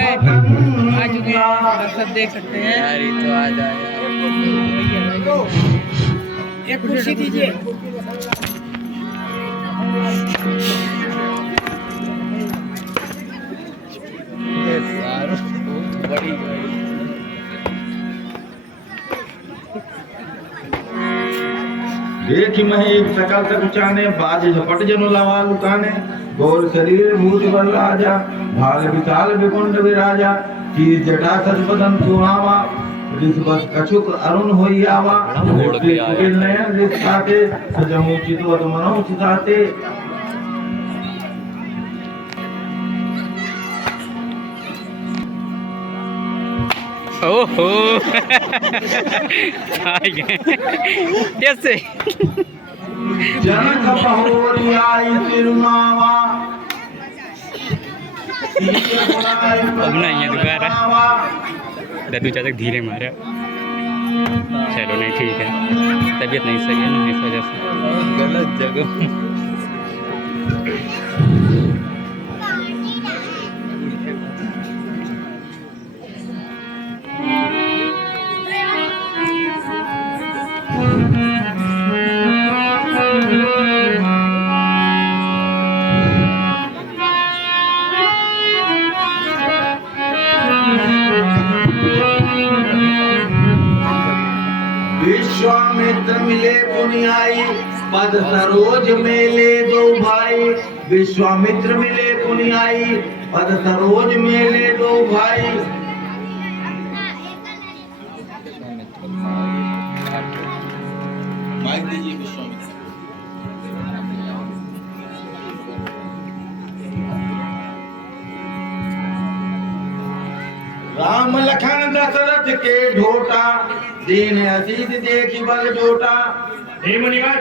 गए, आ चुके हैं, आप सब देख सकते हैं यार। ये तो आ जाए, एक कुर्सी दीजिए। बड़ी देखी मैं एक सकल तक उचाने बाज झपट जनु लवा लुकाने गोर शरीर भूत बल राजा भाल विशाल विकुंड विराजा की जटा सजबदन सुहावा ऋषभस कछुक अरुण होई आवा नयन रिसाते सजहु चितवत मनहु चिताते। ओहो कैसे जनक बहोरी आई तिरुनावा अब नहीं है दोबारा। दादू चाचा धीरे मारे, चलो नहीं ठीक है, तबीयत नहीं सही है ना, इस वजह से गलत जगह। विश्वामित्र मिले पुनियाई पद सरोज मेले दो भाई। विश्वामित्र मिले पुनियाई पद सरोज मेले दो भाई। राम लखन दशरथ के ढोटा दीन असीस देखी बल जोटा। हे मुनिवर,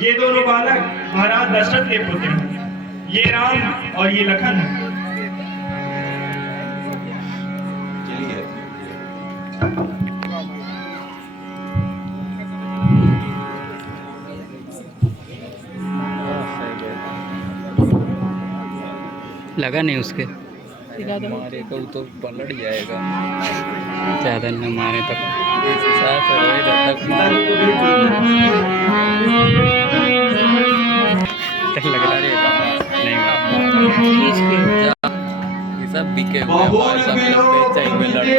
ये दोनों बालक महाराज दशरथ के पुत्र हैं। ये राम और ये लखन हैं। लगा नहीं उसके, मारे को तो पलट जाएगा, ज़्यादा न मारे तक इस हिसाब से रहेगा तक मारे लग रहा है ये सब बिके हुए हैं, सब बेचे हुए लड़के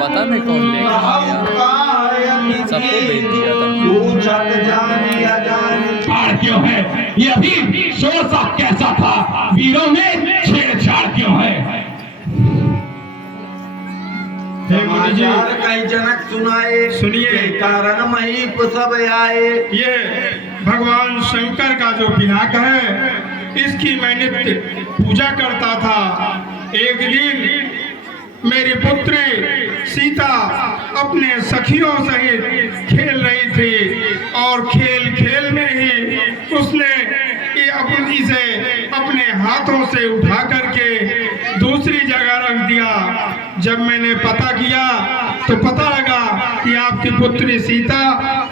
पता नहीं कौन लेके गया, सबको बेच दिया छाड़ क्यों है ये अभी शोरसा कैसा था, वीरों में छेड़छाड़ क्यों है। समाचार कई जनक सुनाए सुनिए। कारण महीप सब आए। ये भगवान शंकर का जो पिनाक है, इसकी मैं नित्य पूजा करता था। एक दिन मेरी पुत्री सीता अपने सखियों सहित खेल रही थी और खेल खेल में ही उसने इसे अपने हाथों से उठा करके दूसरी जगह रख दिया। जब मैंने पता किया तो पता लगा कि आपकी पुत्री सीता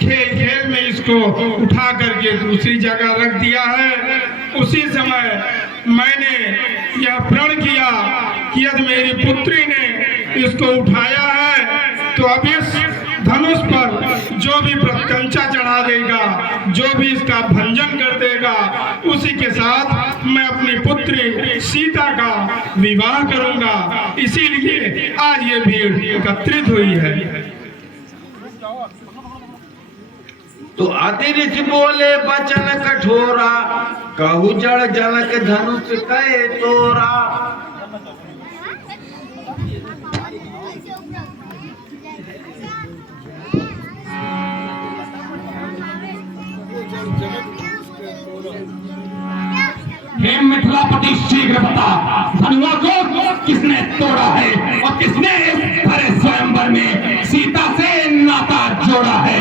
खेल खेल में इसको उठा करके दूसरी जगह रख दिया है। उसी समय मैंने यह प्रण किया कि यदि मेरी पुत्री ने इसको उठाया है तो अब इस धनुष पर जो भी प्रत्यंचा चढ़ा देगा, जो भी इसका भंजन कर देगा, उसी के साथ मैं अपनी पुत्री सीता का विवाह करूंगा। इसीलिए आज ये भीड़ एकत्रित हुई है। तो अति ऋषि बोले बचन कठोरा कहु जड़ जनक धनुष कहे तोरा। हे मिथिलापति शीघ्र बता, धनुआ को किसने तोड़ा है और किसने इस भरे स्वयंवर में सीता से नाता जोड़ा है।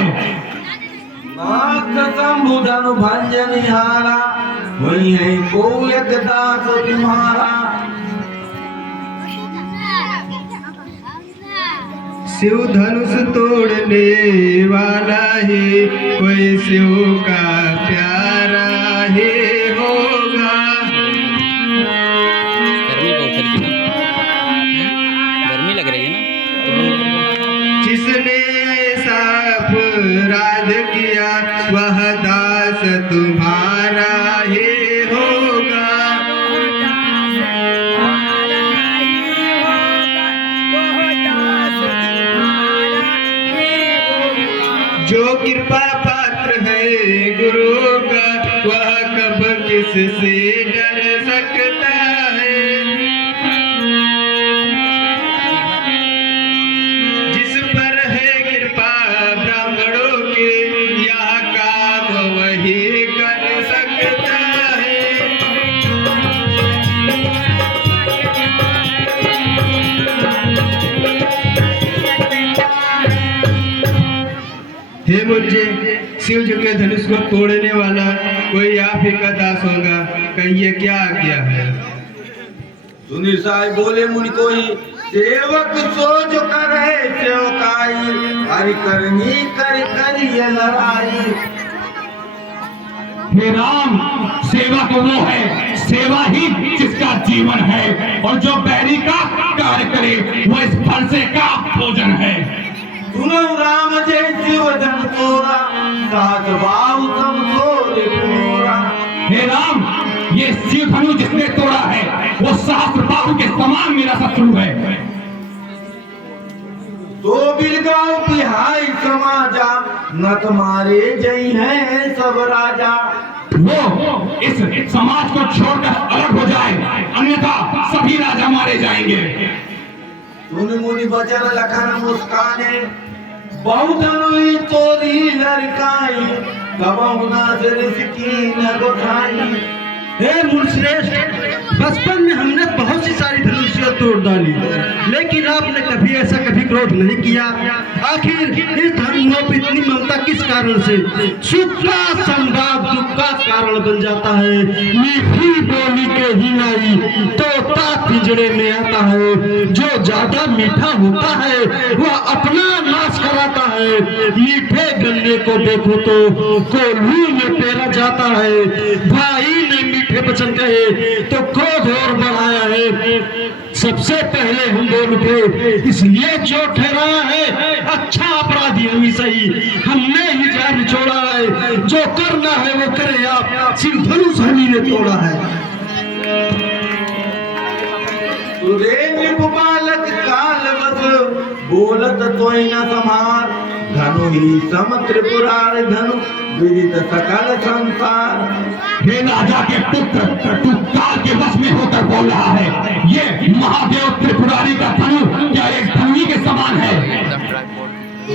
नाथ शंभु धनु भंजनिहारा वही है को एक दास तुम्हारा। शिव धनुष तोड़ने वाला है कोई शिव का प्यारा है होगा। अपराध किया वह दास तुम्हारा ही होगा। जो कृपा पात्र है गुरु का वह कब किससे डर सकता है। जिस पर है कृपा ब्राह्मणों के यह काम वही कर सकता है। हे मुझे शिव जी के धनुष को तोड़ने वाला कोई आप ही का दास होगा, कहिए क्या आज्ञा है। सुनी साई बोले मुनि कोई सेवक सो जो करे सेवकाई हरि करनी कर करिए लड़ाई। हे राम, सेवा तो वो है, सेवा ही जिसका जीवन है, और जो बैरी का कार्य करे वो इस फलसे का भोजन है। सुनो राम जय शिव धन तोरा सात बाहु सब तोरे पूरा। हे राम, ये शिव धनु जिसने तोड़ा है वो सहस्त्र बाहु के समान मेरा शत्रु है। तो बिलगांव बिहाई समाजा न तुम्हारे जय हैं सब राजा। वो इस समाज को छोड़कर अलग हो जाए, अन्यथा सभी राजा मारे जाएंगे। सुन मुनि बचन लखन मुस्काने बहुत अनुई तोरी लड़काई कबहु ना सिर न गोठाई। हे मुनिश्रेष्ठ, बचपन में हमने बहुत सी सारी धनुषियां तोड़ डाली, लेकिन आपने कभी ऐसा कभी क्रोध नहीं किया। आखिर इस धनुओं पर इतनी ममता किस कारण से? सुख का संवाद दुख का कारण बन जाता है। मीठी बोली के ही नहीं तोता पिंजरे में आता है। जो ज्यादा मीठा होता है वह अपना नाश कराता है। मीठे गन्ने को देखो तो कोल्हू में पेरा जाता है। भाई ने मीठे वचन कहे तो क्रोध और बढ़ाया है। सबसे पहले हम बोल उठे, इसलिए जो ठहराया है अच्छा अपराधी हम ही सही, हमने ही जान छोड़ा है। जो करना है वो करे आप, सिर्फ धनुष हमी ने तोड़ा है। सुरेंद्र बालक काल बस बोलत तोय न समार। धनु ही सम त्रिपुरार धनु विदित सकल संसार। हे राजा के पुत्र, तू काल के वश में होकर बोल रहा है। ये महादेव त्रिपुरारी का धनु क्या एक धनुई के समान है?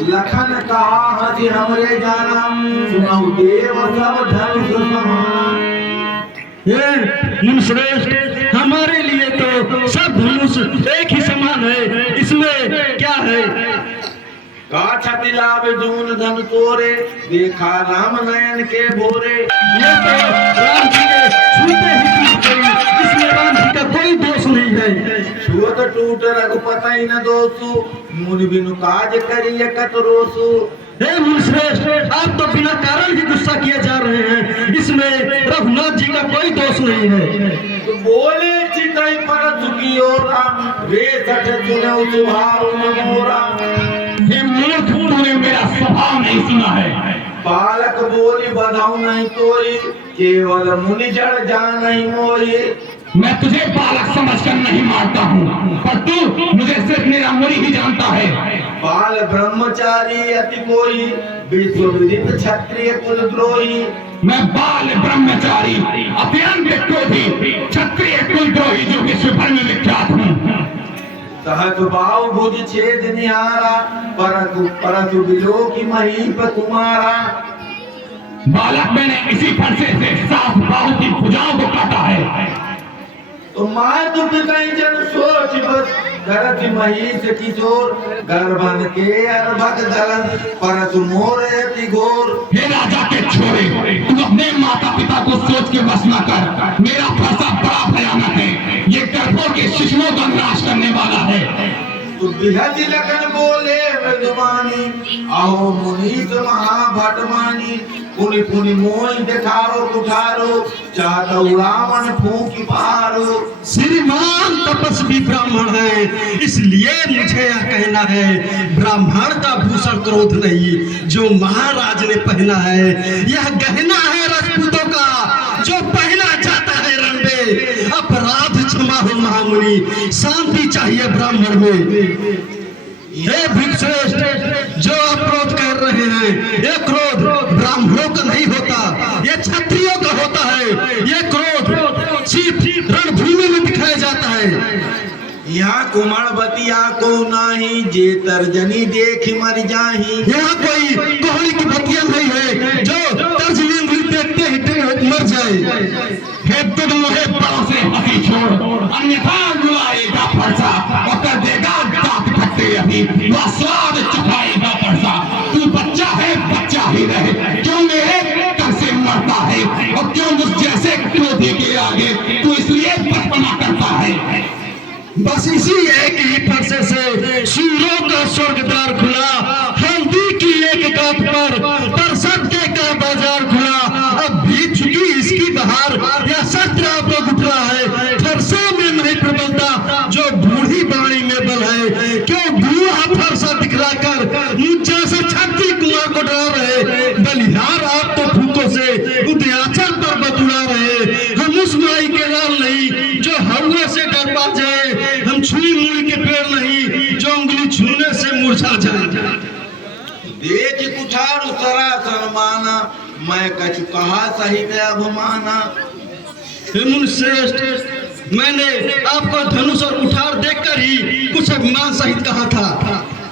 लखन कहा हसी हमरे जाना सुनऊ देव सब धनुष समान। ये मुनिश्रेष्ठ, हमारे लिए तो सब धनुष एक ही समान है, इसमें क्या है? काछा दिलावे जून धन तोरे देखा राम नयन के भोरे। ये तो राम जी के छूते ही टूट गई, इसमें राम जी का कोई दोष नहीं है। छुअत टूट रघुपति न दोसु मुनि बिनु काज करिय कत रोसु। हे मुनिश्रेष्ठ, आप तो बिना कारण ही गुस्सा किए जा रहे हैं, इसमें रघुनाथ जी का कोई दोष नहीं है। तो बोले चितई पर दुखियोरा रे सठ सुनऊ सुभाव न मोरा। हे मूर्ख, तूने मेरा स्वभाव नहीं सुना है। बालक बोली बधाऊ नहीं तोई केवल मुनि जड़ जान नहीं मोई। मैं तुझे बालक समझकर नहीं मारता हूँ, पर तू मुझे सिर्फ मेरा मुनि ही जानता है। बाल ब्रह्मचारी अति कोई विश्व विदित क्षत्रिय कुलद्रोही। मैं बाल ब्रह्मचारी अत्यंत क्रोधी क्षत्रिय कुलद्रोही जो विश्व भर में विख्यात हूँ। सहज भाव भुज छेद निहारा परतु बिलो की महीप तुम्हारा। बालक, मैंने इसी फरसे से सात बाहु की भुजाओं को काटा है। तो माय दुख कहीं जन सोच बस करत महीस किशोर गर्भन के अर्भक दलन परतु मोर अति घोर। हे राजा के छोरे, तू अपने माता पिता को सोच के बस न कर। मेरा फरसा बड़ा भयानक है, ये गर्भों के शिशुओं का नाश करने वाला है। तो बिहज लखन बोले मृदवानी, आओ मुनीत महाभटमानी, पुनि पुनि मोहि दिखारो कुठारो, चाहत रावण फूंकी पारो। श्रीमान तपस्वी ब्राह्मण है, इसलिए मुझे यह कहना है, ब्राह्मण का भूषण क्रोध नहीं जो महाराज ने पहना है, यह गहना है राजपूतों का जो पहना जाता है रण में। अपराध क्षमा हो महामुनि, शांति चाहिए ब्राह्मण में। हे भिक्षुश्रेष्ठ, जो आप क्रोध कर रहे हैं, ये क्रोध ब्राह्मणों का नहीं होता, ये क्षत्रियों का होता है। ये क्रोध सिर्फ रणभूमि में दिखाया जाता है। यहाँ कुमारवतिया को नाही, जे तर्जनी देख मर जाही। यहाँ कोई कोहली की बतिया नहीं है जो तर्जनी उंगली देखते ही मर जाए। हे तुम मुझे पाँव से हंसी छोड़, अन्यथा रुलाएगा फरसा और कर देगा दांत खट्टे अभी, वह स्वाद चखाएगा परसा। तू बच्चा है, बच्चा ही रहे, क्यों मेरे कर से मरता है, और क्यों मुझ जैसे क्रोधी के आगे तू इसलिए बचपना करता है। बस इसी एक ही फरसे से सूरों का स्वर्ग द्वार खुला, हल्दी की एक गांठ पर सत्य का बाजार खुला। अब भी चुकी इसकी बहार, या शस्त्र आपको गुठ रहा है, फरसे में नहीं प्रबलता जो बूढ़ी बाणी में बल है। क्यों बूढ़ा फरसा दिखलाकर मुझ जैसे छत्ती कुआं को डरा रहे, बलिहार आप तो फूकों से उदयाचल पर बतुड़ा रहे। हम उस माई के लाल नहीं जो हवा से डर पा जाए, हम छुई मुड़ी के पेड़ नहीं जो उंगली छूने से मुरझा जाए। देख कुठार सरा सनमाना, मैं कछु कहा सही अभिमाना। हे मुनिश्रेष्ठ, मैंने आपको धनुष और कुठार देखकर ही कुछ अभिमान सहित कहा था।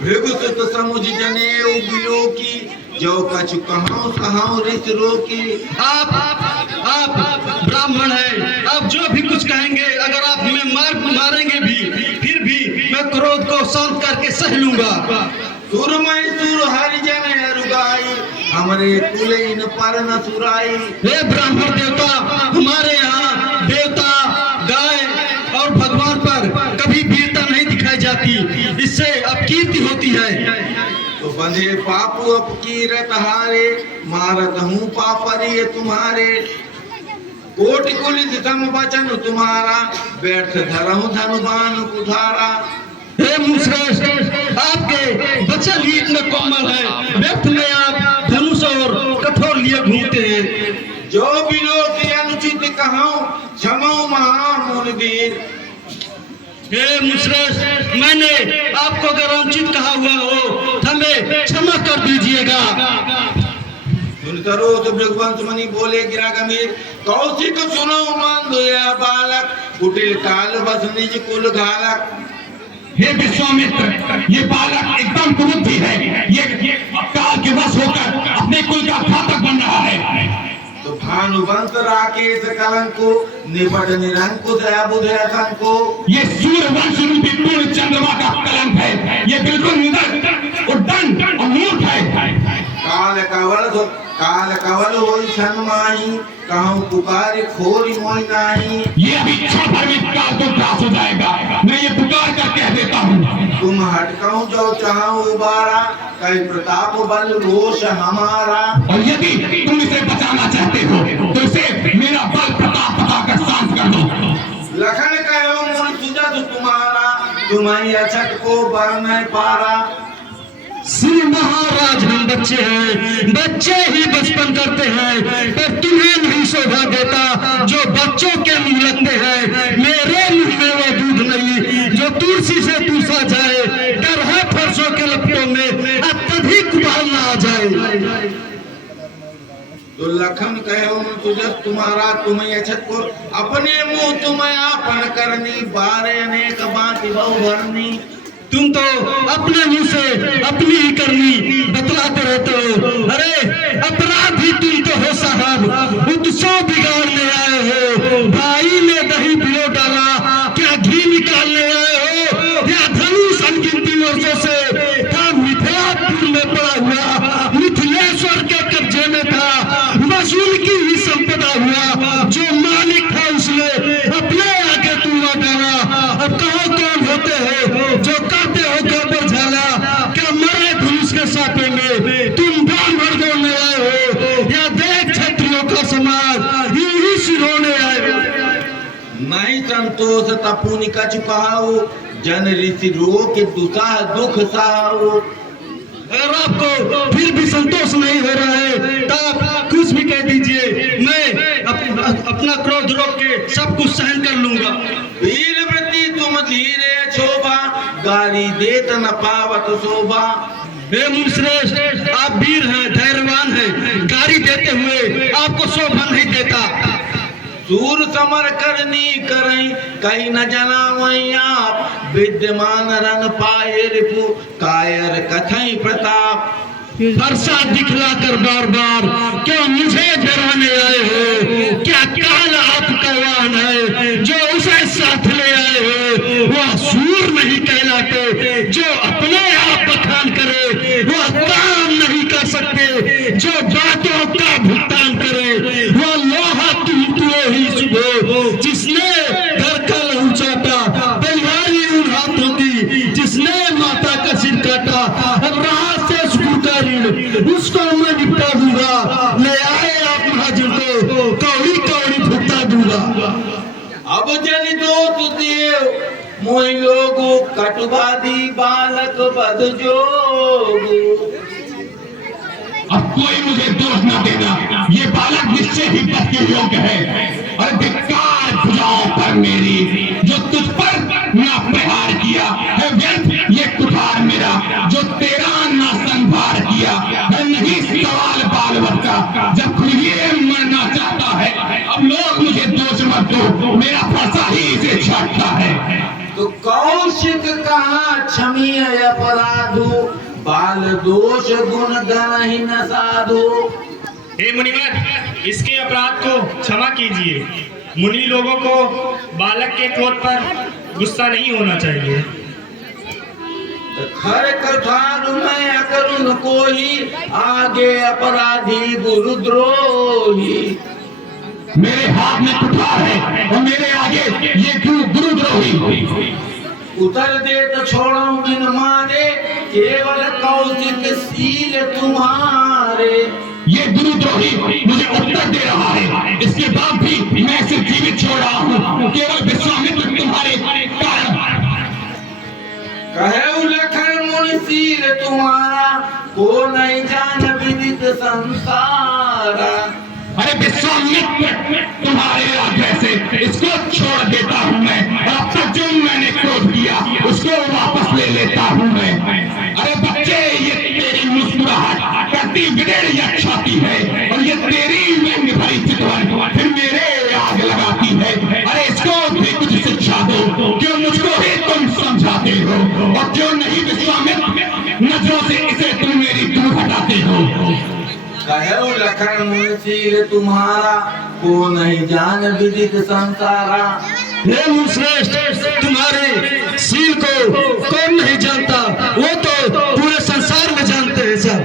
भृगुसुत समुझ जनेऊ बिलो की, जो कछु कहाऊं सहाऊं रिस रोकी। आप ब्राह्मण हैं, आप जो भी कुछ कहेंगे, अगर आप हमें मारेंगे भी, फिर भी मैं क्रोध को शांत करके सह लूंगा। सुरमय सुर हरिजन रुगाई, हमरे कुल इन पर न सुराई। हे ब्राह्मण देवता, हमारे यहाँ देवता, गाय और भगवान पर कभी वीरता नहीं दिखाई जाती, इससे अपकीर्ति होती है। तो बंधे पापू अपकीरत हारे, मारत हूँ पापरी तुम्हारे। कोटि कुलित सम वचन तुम्हारा, व्यर्थ धरहूं धनुबान कुठारा। हे मुनिश्रेष्ठ, आपके वचन ही इतने कोमल है, व्यर्थ में आप धनुष और कठोर लिए घूमते हैं। जो बिलो के अनुचित कहूं, क्षमो महामुनिवीर। हे मुनिश्रेष्ठ, मैंने आपको अगर अनुचित कहा हुआ हो, हमें क्षमा कर दीजिएगा। सुनतरो तो भृगवंश मुनि बोले गिरा गंभीर, कौशिक सुनो मंद यह बालक, कुटिल काल बस निज कुल घालक। हे विश्वामित्र, ये बालक एकदम कुबुद्धि है, ये काल के वश होकर अपने कुल का घातक बन रहा है। तो भानुवंश राकेश कलंको, निपट निरंकुश बुध असंको। ये सूर्यवंश रूपी पूर्ण चंद्रमा का कलंक है, ये बिल्कुल निडर, उद्दंड और मूर्ख है। काल कवल होई छनमाही, कहूं पुकार खोरी मोई नाही। ये अभी क्षण भर में काल को त्रास हो जाएगा, मैं ये पुकार कर कह देता हूँ। तुम हटकाऊं जो चाहूं उबारा, कई प्रताप बल रोष हमारा। और यदि तुम इसे बचाना चाहते हो तो इसे मेरा बल प्रताप बताकर शांत कर दो। लखन कहो मुन सुजत तुम्हारा, तुम्हारी अछत को बर नहीं पारा। श्री महाराज, हम बच्चे हैं, बच्चे ही बचपन करते हैं, पर तुम्हें नहीं शोभा देता जो बच्चों के मुंह लगते हैं। मेरे मुंह में वो दूध नहीं जो तुलसी से दूसा जाए, डर है फरसों के लपटों में अत्यधिक उबाल ना आ जाए। तो लखन कहो मुन सुजत तुम्हारा, तुम्हें अछत को अपने मुंह तुम्हें आपन करनी, बारे अनेक बात बहु भरनी। तुम तो अपने मुंह से अपनी ही करनी बतलाते रहते हो। अरे अपराधी तुम तो हो साहब, उत्सव बिगाड़ने आए हो। भाई ने दही पिलो डाला, क्या घी निकालने आए हो, या धनुष अनगिनती वर्षों से था मिथिलापुर में पड़ा हुआ, मिथिलेश्वर के कब्जे में था, वसूल की ही संपदा हुआ, जो मालिक था उसने अपने आगे तुलना डाला। अब कहो कौन होते हो जो कहते हो संतोष तपुनि कछु कहाऊ, जन ऋषि रोग दुसाह दुख सहाऊ। अगर आपको फिर भी संतोष नहीं हो रहा है तो आप कुछ भी कह दीजिए, मैं अपना क्रोध रोक के सब कुछ सहन कर लूंगा। वीर व्रती तुम धीरे क्षोभा, गाली देत न पावत शोभा। हे मुनिश्रेष्ठ, आप वीर हैं, धैर्यवान हैं, गाली देते हुए आपको शोभा नहीं देता। सूर समर करनी करई, कहीं न जना वहीं आप, विद्यमान रन पाए रिपु, कायर कथई प्रताप। फरसा दिखला कर बार बार क्यों मुझे डराने आए हो? क्या काल आपका वाहन है जो उसे साथ ले आए हो? वह सूर नहीं कहलाते जो अपने आप बखान करे, वह काम नहीं कर सकते जो बातों का भुगतान करे, वह लोहा तुम ही सुबह जिसने घर का लहू चाटा, तलवारी उन हाथों की जिसने माता का सिर काटा। अब राह से उसको मैं निपटा दूंगा, ले आए आप महाजन को, कौड़ी कौड़ी भुगता दूंगा। अब जन दोष देव मोहि लोगो, कटुवादी बालक बद जोगु। अब कोई मुझे दोष न देना, ये बालक निश्चय ही पद के योग्य है। और धिक्कार भुजाओं पर मेरी, जो तुझ पर ना प्रहार किया है व्यर्थ ये कुठार मेरा, जो तेरा ना संभार किया है नहीं सवाल बालवत का, जब खुद ये मरना चाहता है। अब लोग मुझे दोष मत दो, मेरा फरसा ही इसे छाटता है। तो कौशिक कहा क्षमी अपराधो, बाल दोष गुण गण ही न साधो। हे मुनिवर, इसके अपराध को क्षमा कीजिए। मुनि लोगों को बालक के क्रोध पर गुस्सा नहीं होना चाहिए। खर कठार में अकरुण कोई, आगे अपराधी गुरुद्रोही। मेरे हाथ में कुठार है और मेरे आगे ये गुरुद्रोही। उतर दे तो छोड़ो बिन मारे, केवल कौशिक सील तुम्हारे। ये गुरुद्रोही मुझे उत्तर दे रहा है, इसके बाद भी मैं इसे जीवित छोड़ रहा हूँ केवल विश्वामित्र तुम्हारे कारण। कहे लखन मुनि सील तुम्हारा, को नहीं जान विदित संसारा। अरे विश्वामित्र तुम्हारे आग्रह से इसको छोड़ देता हूँ मैं, और अब तक जो मैंने क्रोध किया उसको वापस ले लेता हूँ मैं। अरे बच्चे, ये तेरी मुस्कुराहट करती विदेड़ यक्षाती है, और ये तेरी व्यंग भरी चितवन फिर मेरे आग लगाती है। अरे इसको भी कुछ शिक्षा दो, क्यों मुझको ही तुम समझाते हो, और क्यों नहीं विश्वामित्र नजरों से इसे तुम मेरी दूर हटाते हो। कहे लखन मुनि सील तुम्हारा, को नहीं जान विदित संसारा। हे मुनिश्रेष्ठ, तुम्हारे सील को कौन नहीं जानता, वो तो पूरे संसार में जानते हैं सब।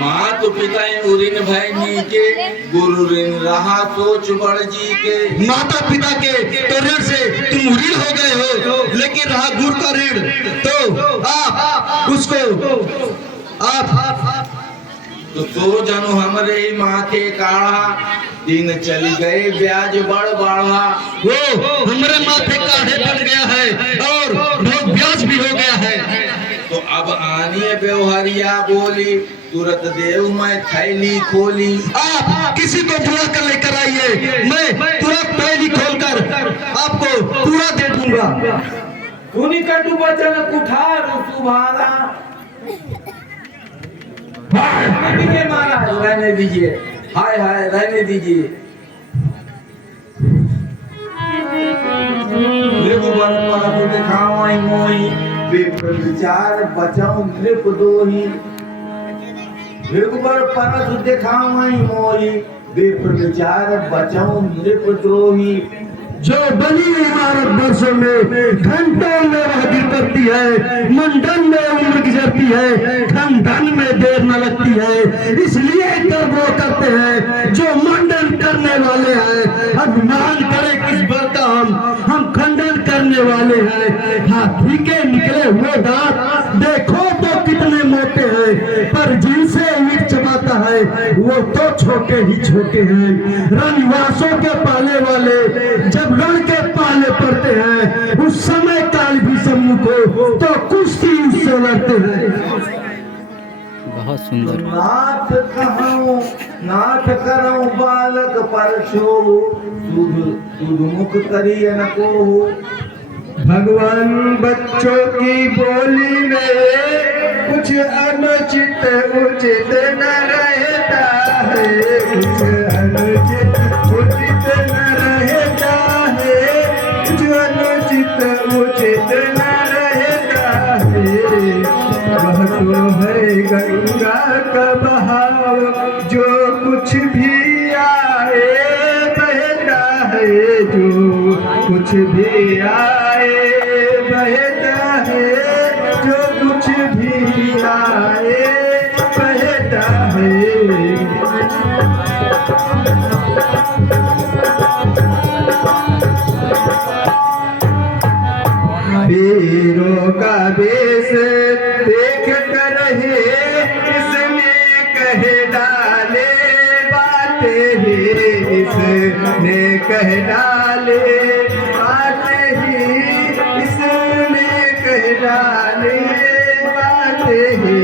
मातु पिता उरिन भैनी के, गुरु ऋण रहा सोच बड़ जी के। माता पिता के तो ऋण से तुम ऋण हो गए हो, लेकिन रहा गुरु का ऋण, तो आप उसको आप तो सो जनु हमरे माथे काढ़ा, दिन चली गए ब्याज बड़ बढ़ा। वो हमारे माथे काढ़े बन गया है और बहुत ब्याज भी हो गया है। तो अब आनिए व्यवहारिया बोली, तुरंत देव मैं थैली खोली। आप किसी को बुला कर लेकर आइए, मैं तुरंत थैली खोलकर आपको पूरा दे दूंगा। सुनी कटु वचन कुठार सुभारा। महाराज रहने दीजिए, हाय हाय रहने दीजिए। दिखावाई मोही, विप्र विचार बचाऊ नृप दोही। विप्र परस दिखावाई मोही, विप्र विचार बचाऊ नृप द्रोही। जो बनी इमारत वर्षों में घंटों में वह गिर पड़ती है, मंडन में उम्र गुजरती है, खंडन में देर न लगती है। इसलिए कर वो करते हैं जो मंडन करने वाले हैं। अभिमान करे किस बल का हम खंडन करने वाले हैं। हाथी के निकले हुए दांत देखो तो कितने मोटे हैं, पर जिनसे ईट चबाता है वो तो छोटे ही छोटे हैं। रणवासों के पाले वाले जब रण के पाले पड़ते हैं उस समय काल भी सम्मुख हो तो कुश्ती उससे लड़ते हैं। बहुत सुंदर। नाथ कहूँ नाथ करऊँ बालक परछो सुध मुख करिय न को। भगवान बच्चों की बोली में कुछ अनुचित उचित न रहता है, कुछ अनुचित उचित न रहता है, कुछ अनुचित उचित न रहता है। वह तो है गंगा का बहाव जो कुछ भी आए बहता है, जो कुछ भी आए बहता है, जो कुछ भी आए बहता है। वीरों का वेश देख कर ही इसने कह डाले बातें ही, इसने कह डाले बातें ही, इसने कह डाले बातें ही।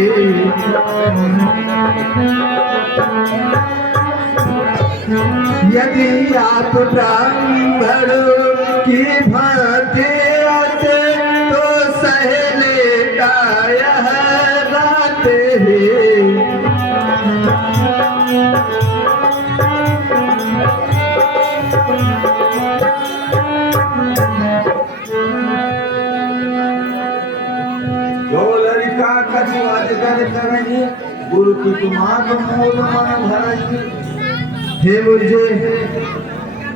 यदि आप ब्राह्मणों की भांति आते तो सह लेता यह बातें ही। जो लड़का कछुआज कर करही गुरु की तुमाक मोल मन भरही। हे मुझे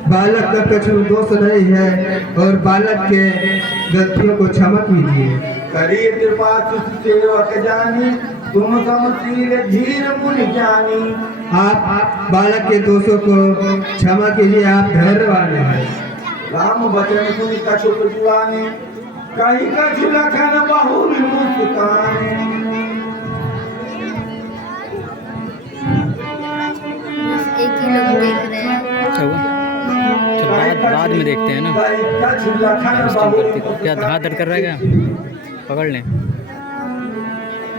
बालक का कछु दोष नहीं है और बालक के गलतियों को क्षमा कीजिए। करिए कृपा तुझ सेवक जानी तुम समशील धीर मुनि जानी। आप बालक के दोषों को क्षमा कीजिए, आप धैर्य वाले हैं। राम बचन सुनि कछु जुआने कहीं कछु लखन बहुल मुस्काने। एक ही लोग देख रहे हैं। बाद में देखते हैं ना। कछु लखन करते बहुल क्या हाथ दर्द कर रहा है क्या? पकड़ लें।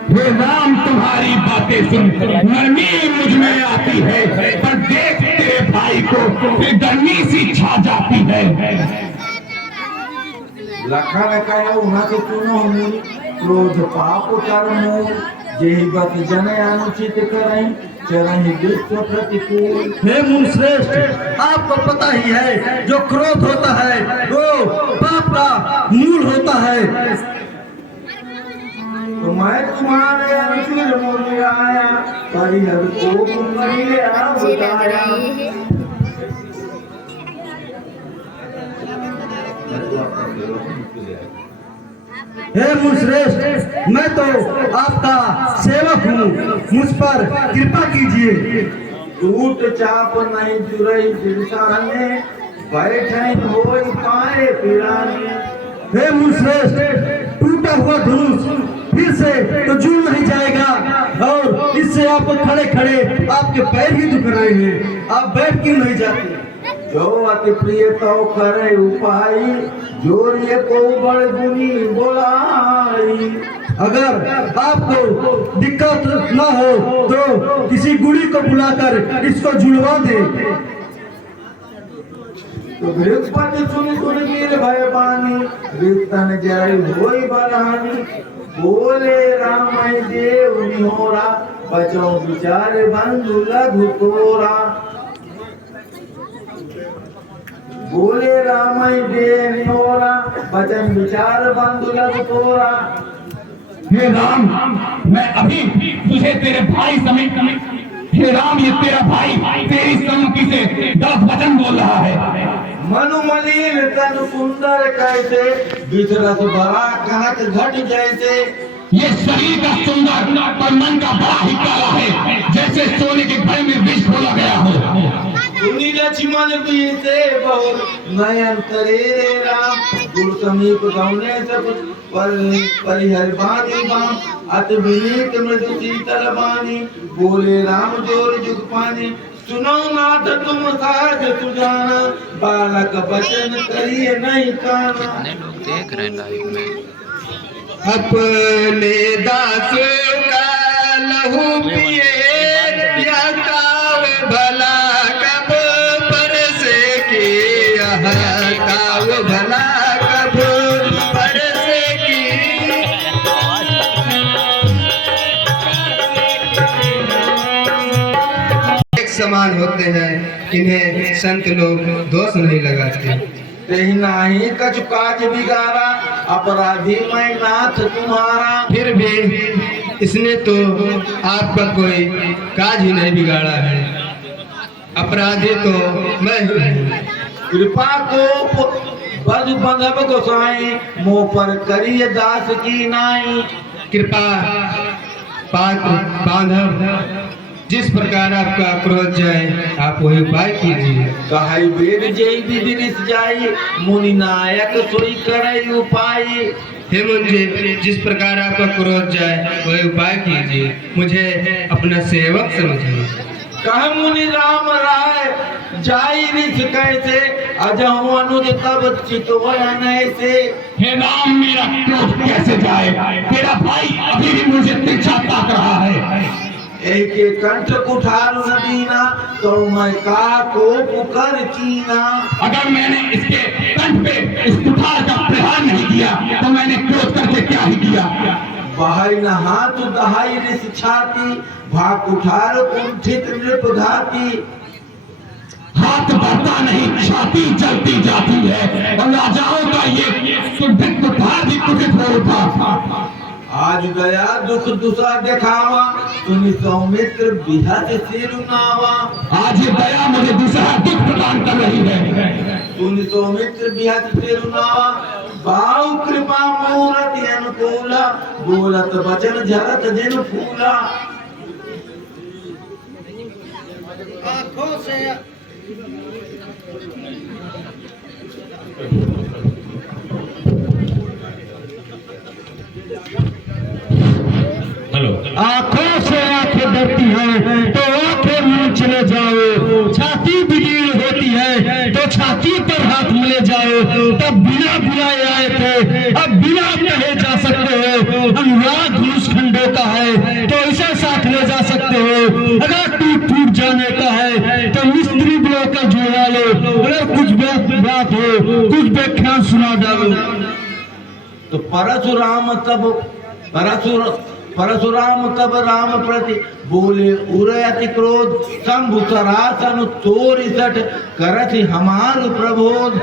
हे राम तुम्हारी बातें सुन नरमी मुझ में आती है, पर देख तेरे भाई को डरनी सी छा जाती है। लखन कहो न तो सुनो मुनि क्रोध पाप कर्मो जेहि बत जन अनुचित करई चरहि विश्व प्रतिकूल। हे मुनिश्रेष्ठ, आपको पता ही है जो क्रोध होता है वो पाप का मूल होता है। तो मैं तुम्हारे अनुचित मूल्य आया परिहर को मुंगले अच्छे लग रहे हैं। हे मुनिश्रेष्ठ, मैं तो आपका सेवक हूँ, मुझ पर कृपा कीजिए। टूट चाप नहीं जुरई दिलसाने बैठे होई पाए पिराने। हे मुनिश्रेष्ठ, टूटा हुआ धनुष फिर से तो जुड़ नहीं जाएगा और इससे आप खड़े खड़े आपके पैर ही दुख रहे हैं, आप बैठ क्यों नहीं जाते? जो अति प्रिय तो करे उपाय जोरिए को बड़ गुनी बोलाई। अगर आपको दिक्कत न हो तो किसी गुड़ी को बुलाकर इसको जुड़वा दे। तो बृहस्पति सुन सुन गिर भय बानी कीर्तन जय होई बलहानी। बोले राम देव निहोरा बचो विचार बंधु लघु तोरा। बोले राम देव निहोरा बचन विचार बंधु लघु तोरा। हे राम मैं अभी तुझे तेरे भाई समेत, हे राम ये तेरा भाई तेरी सम्मुखी से 10 वचन बोल रहा है। मनु मलिन तन सुंदर कैसे विचरस भरा कनक घट जैसे। ये शरीर का सुंदर पर मन का बड़ा ही काला है, जैसे सोने के घर में विष खोला गया हो। सुनी लक्ष्मण भी से बहुत नयन करे राम गुरु समीप गौने सब परिहर बानी बाम अत विनीत मृदु शीतल बानी बोले राम जोर जुग पानी सुनो नाथ तुम सहज सुजाना बालक बचन करिए नहीं काना। कितने लोग देख रहे हैं लाइव में। अपने दास का लहू पिए या ताव भला कब परसे की यह ताव भला कब परसे की। एक समान होते हैं, इन्हें संत लोग दोष नहीं लगाते। तेहि नाही कछु काज बिगाड़ा अपराधी मैं नाथ तुम्हारा। फिर भी इसने तो आपका कोई काज ही नहीं बिगाड़ा है, अपराधी तो मैं ही हूँ। कृपा को बद बंधव गोसाई मोह पर करिए दास की नाई। कृपा पात्र बांधव, जिस प्रकार आपका क्रोध जाए आप वही उपाय कीजिए। कहाई वेद जय विधि रिस जाई मुनि नायक सोई करई उपाय। हे मुझे जिस प्रकार आपका क्रोध जाए वही उपाय कीजिए, मुझे अपना सेवक समझिए। कह मुनि राम राय जाई रिस कैसे अजहु अनुज तब चितवन ऐसे। हे राम मेरा क्रोध कैसे जाए, तेरा भाई अभी भी मुझे तिरछा ताक रहा है। एक कंठ कुठार नदीना तो मैं का को पुकर कीना। अगर मैंने इसके कंठ पे इस कुठार का प्रहार नहीं किया तो मैंने क्रोध करके क्या ही किया। बहाई न हाथ दहाई रिस छाती भा कुठार कुंठित नृप घाती। हाथ बढ़ता नहीं छाती जलती जाती है और राजाओं का ये सुदृढ़ कुठार भी कुटित हो उठा। आज गया दुख दुसा दिखावा सुनि सौमित्र बिहत सिर नावा। आज ये दया मुझे दूसरा दुख प्रदान कर रही है। सुनि सौमित्र बिहत सिर नावा बाहु कृपा मूरति अनुकूला बोलत वचन झरत जिन फूला। आँखों से आँखों से आंखें डरती हैं तो आंखें मुंह चले जाओ, छाती बिगीड़ होती है तो छाती पर हाथ मिले जाओ। तब बिना बुलाए आए थे अब बिना कहे जा सकते हो। अनुराग धनुष खंडों का है तो इसे साथ ले जा सकते हो। अगर टूट जाने का है तो मिस्त्री ब्लो का जोड़ा लो। अगर कुछ बात हो कुछ व्याख्यान सुना डालो। तो परशुराम तब राम प्रति बोले उरे अति क्रोध शंभु सरासन तोर सठ करथि हमार प्रबोध।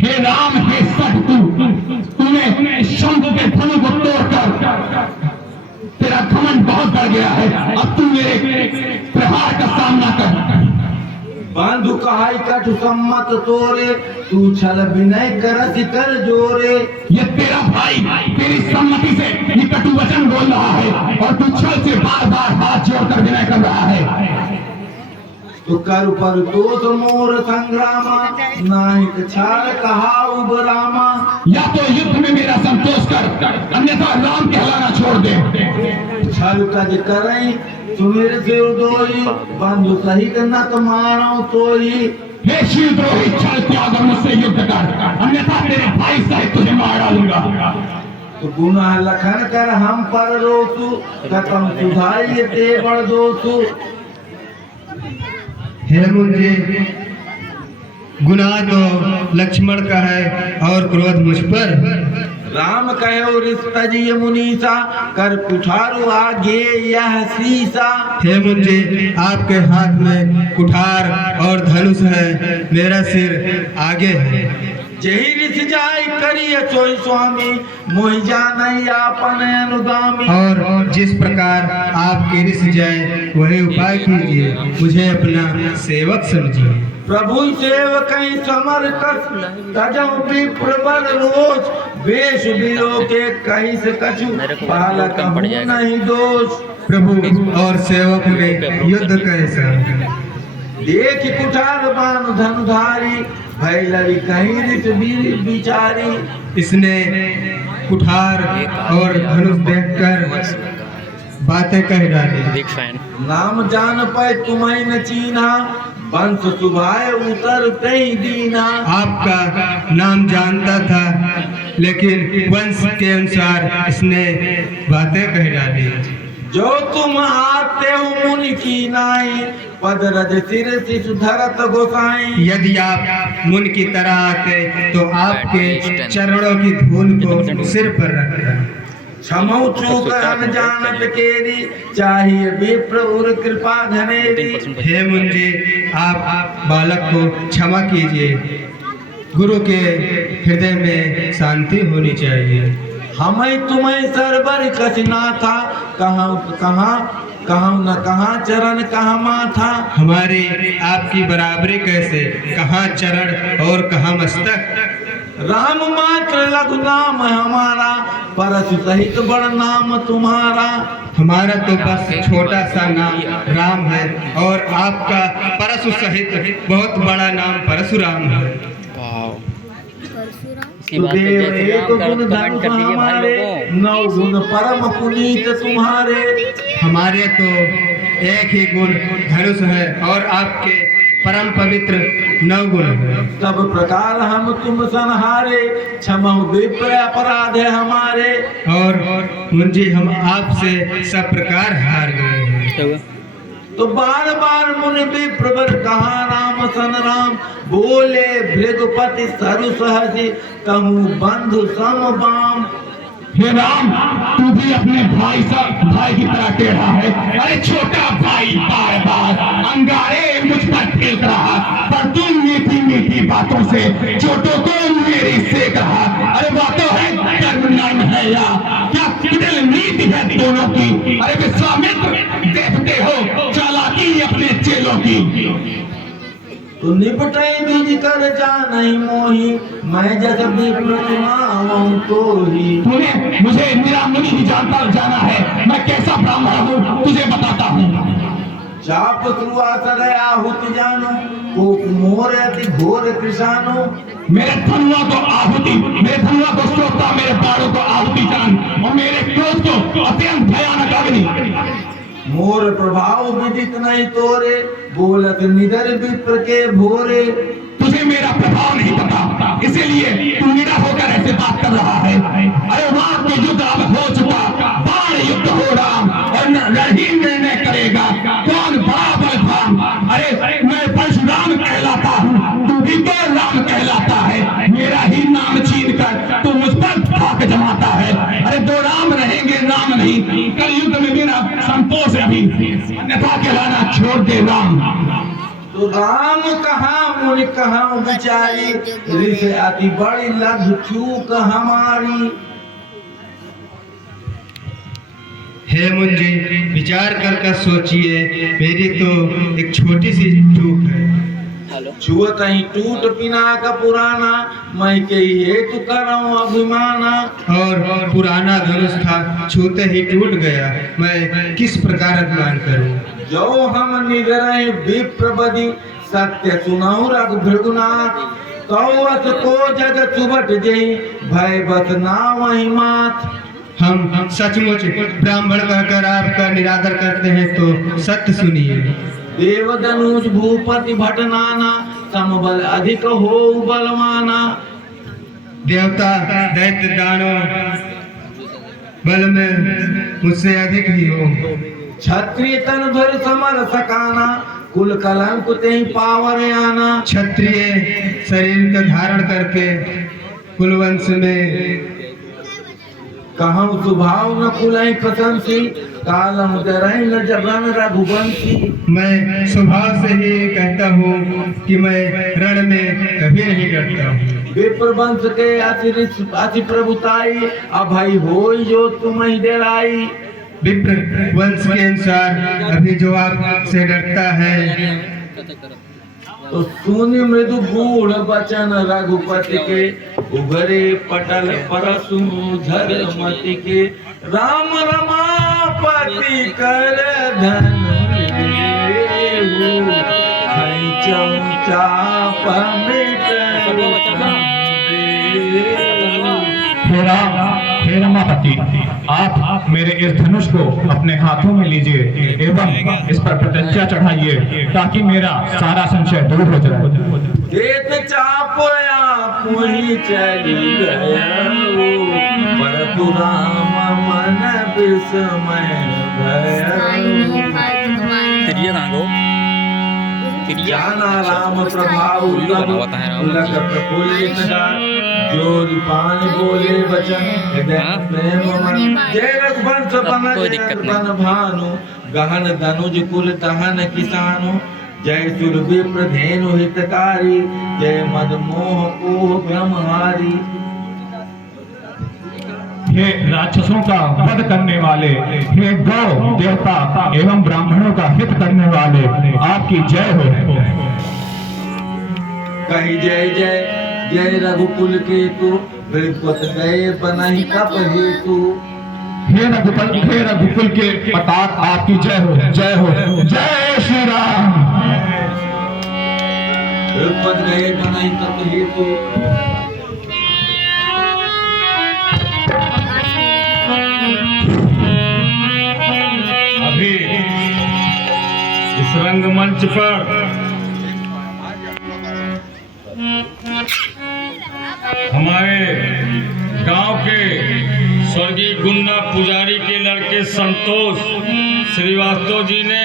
हे राम हे सठ तूने शंभु के धनु को तोड़कर तेरा घमंड बहुत बढ़ गया है। अब तू मेरे प्रहार का सामना कर। बंधु कहाई कठ सम्मत तोरे तू छल विनय करसि कर जोरे। ये तेरा भाई तेरी सम्मति से निकटु वचन बोल रहा है और तू छल से बार बार हाथ जोड़कर विनय कर रहा है। तो कर पर तोष मोर संग्रामा नाहिक छाल कहाऊ बरामा। या तो युद्ध में मेरा संतोष कर अन्यथा राम कहलाना छोड़ दे। छल कज करई सुमिर सिर दोई बंधु सहित न तुम्हारो तोई। हे शिवद्रोही छल त्याग और मुझसे युद्ध कर अन्यथा तेरे भाई सहित तुझे मार डालूंगा। तो गुनाह लखन कर हम पर रोसु कतम सुधाई ते बड़ दोसु। हे मुझे गुनाह तो लक्ष्मण का है और क्रोध मुझ पर। राम कहो रिस्तजी मुनीसा कर कुठारो आगे यह सीसा। हे मुझे आपके हाथ में कुठार और धनुष है, मेरा सिर आगे है। जही रिस जाय करिय सोई स्वामी मोहि जानई आपन अनुगामी। और जिस प्रकार आपके रिस जाए वही उपाय कीजिए, मुझे अपना सेवक समझिए। प्रभु सेवक समर कस तजहु विप्र बर रोष वेश बिलो के कहीं से कछु पालक नहीं दोष। प्रभु और सेवक में युद्ध कैसा। देख कुठार बान धनुधारी भय लड़ी कहीं रित बीर बिचारी। इसने कुठार और धनुष देखकर बातें कह डाली। Big fan. नाम जान पाए तुम्हें न चीना, वंश सुभाए उतरते ही दीना। आपका नाम जानता था, लेकिन वंश के अनुसार इसने बातें कह डाली। जो तुम आते हो मुनि की नाई, पद रज सिर शिशु धरत गोसाई। यदि आप मुन की तरह आते तो आपके चरणों की धूल को सिर पर रखता। क्षमौ चूक अनजानत केरी, चाहिए विप्र उर कृपा घनेरी। हे मुनि जी, आप बालक को क्षमा कीजिए। गुरु के हृदय में शांति होनी चाहिए। हमें तुम्हें सरबर कचना था, कहाँ न कहाँ चरण कहाँ माथा। हमारी आपकी बराबरी कैसे, कहाँ चरण और कहाँ मस्तक। राम मात्र लघु नाम है हमारा, परशु सहित बड़ नाम तुम्हारा। हमारा तो बस छोटा सा नाम राम है, और आपका परशु सहित बहुत बड़ा नाम परशुराम है। परशुराम सुदेव एक गुण धनुष हमारे, 9 गुण परम पुनीत तुम्हारे। हमारे तो एक ही गुण धनुष है, और आपके परम पवित्र 9 गुण है। सब प्रकार हम तुम संहारे, क्षमा विप्र अपराध है हमारे। और मुंजी हम आपसे सब प्रकार हार गए हैं। तो बार बार मुनि विप्रवर कहा राम सन राम, बोले भृगुपति सरु सहसी, कहूँ बंधु सम बाम। हे राम, तू भी अपने भाई की तरह टेढ़ा है। अरे छोटा भाई बार बार अंगारे मुझ पर फेंक रहा, पर तू मीठी मीठी बातों से छोटों को मेरी सेक रहा। अरे बातों है कर्म नर्म है या क्या कुटिल नीति है दोनों की। अरे विश्वामित्र, देखते हो चालाकी अपने चेलों की। तो निपटे दुज कर जान मोही, मैं जस विप्र चुनाऊं तो ही। तूने मुझे मेरा मुनि ही जाना है, मैं कैसा ब्राह्मण हूँ तुझे बताता हूँ। चाप शुरुआत आहुति जानो, कोप मोर अति घोर कृषानो। मेरे धनुआ को आहुति, मेरे धनुआ को श्रोता, मेरे बाणों को आहुति जान, और मेरे क्रोध को अत्यंत भयानक अग्नि। मोर प्रभाव विदित नहीं तोरे, बोलत निधर विप्र के भोरे। तुझे मेरा प्रभाव नहीं पता, इसीलिए तू निडर होकर ऐसे बात कर रहा है। अरे वहां के युद्ध अब हो चुका, बाण युद्ध हो राम, और लड़ी निर्णय करेगा कौन बड़ा बलवान। अरे मैं परशुराम कहलाता हूँ, तू भी तो राम कहलाता है। मेरा ही नाम छीन कर तू मुझ पर धाक जमाता है। अरे दो राम रहेंगे, राम नहीं। कल युद्ध में मेरा संतोष है, अभी अन्यथा कहलाना छोड़ दे राम। तो राम कहा मुनि कहा बिचारी, ऋष अति बड़ी लघु चूक हमारी। हे मुंजी, विचार कर सोचिए, मेरी तो एक छोटी सी चूक है। छुअत ही टूट पिनाक पुराना, मैं के हेतु करऊं अभिमाना। और पुराना धनुष था, छूते ही टूट गया, मैं किस प्रकार अभिमान करूं। जो हम निगरहि विप्रबदी, सत्य सुनहु रघु भृगुनाथ। कौवत को जग चुबट जही, भय बत ना वही मात। हम सचमुच ब्राह्मण कहकर आपका निरादर करते हैं, तो सत्य सुनिए। देवदनुज भूपति भटनाना, समबल अधिक हो बलवाना। देवता दैत्य दानव बल में मुझसे अधिक ही हो। क्षत्रिय तन धर समर सकाना, कुल कलंक ते पावर आना। क्षत्रिय शरीर का धारण करके कुलवंश में कहूँ स्वभाव न कुलई प्रशंसी, कालम डरहि न जबरन रघुवंशी। मैं स्वभाव से ही कहता हूँ कि मैं रण में कभी नहीं डरता हूँ। विप्र वंश के अति प्रभुताई, अभय होई जो तुम्हें डराई। विप्र वंश के अनुसार अभी जो आपसे डरता है, तो सुनि मृदु गूढ़ बचन रघुपति के, उभरे पटल परसु धर्मति के। राम रमापति कर धनु लेहु, चाप मिट हे रमापति, आप मेरे इस धनुष को अपने हाथों में लीजिए एवं इस पर प्रतिज्ञा चढ़ाइए ताकि मेरा सारा संशय दूर हो जाए। देत चापया पुनि चली गया परशुराम मन विस्मय साईं भय भगवान तिरिया नागो जाना राम प्रभाव उलग प्रफुल्लित जोरी पान बोले वचन हृदय प्रेम मन जय रघुवंश बन कोई दिक्कत नहीं। बन भानु गहन धनुज कुल दहन किसानु जय सुर विप्र धेनु हितकारी जय मद मोह कोह ब्रह्महारी। हे राक्षसों का वध करने वाले, हे गौ देवता एवं ब्राह्मणों का हित करने वाले, आपकी जय हो। कही जय जय जय रघुकुल के तू वृपत गए बनहि कप हेतु। हे रघुकुल के पताक आपकी जय हो, जय हो, जय श्री राम। वृपत गए बनहि कप हेतु। अभी इस रंगमंच पर हमारे गांव के स्वर्गीय गुन्ना पुजारी के लड़के संतोष श्रीवास्तव जी ने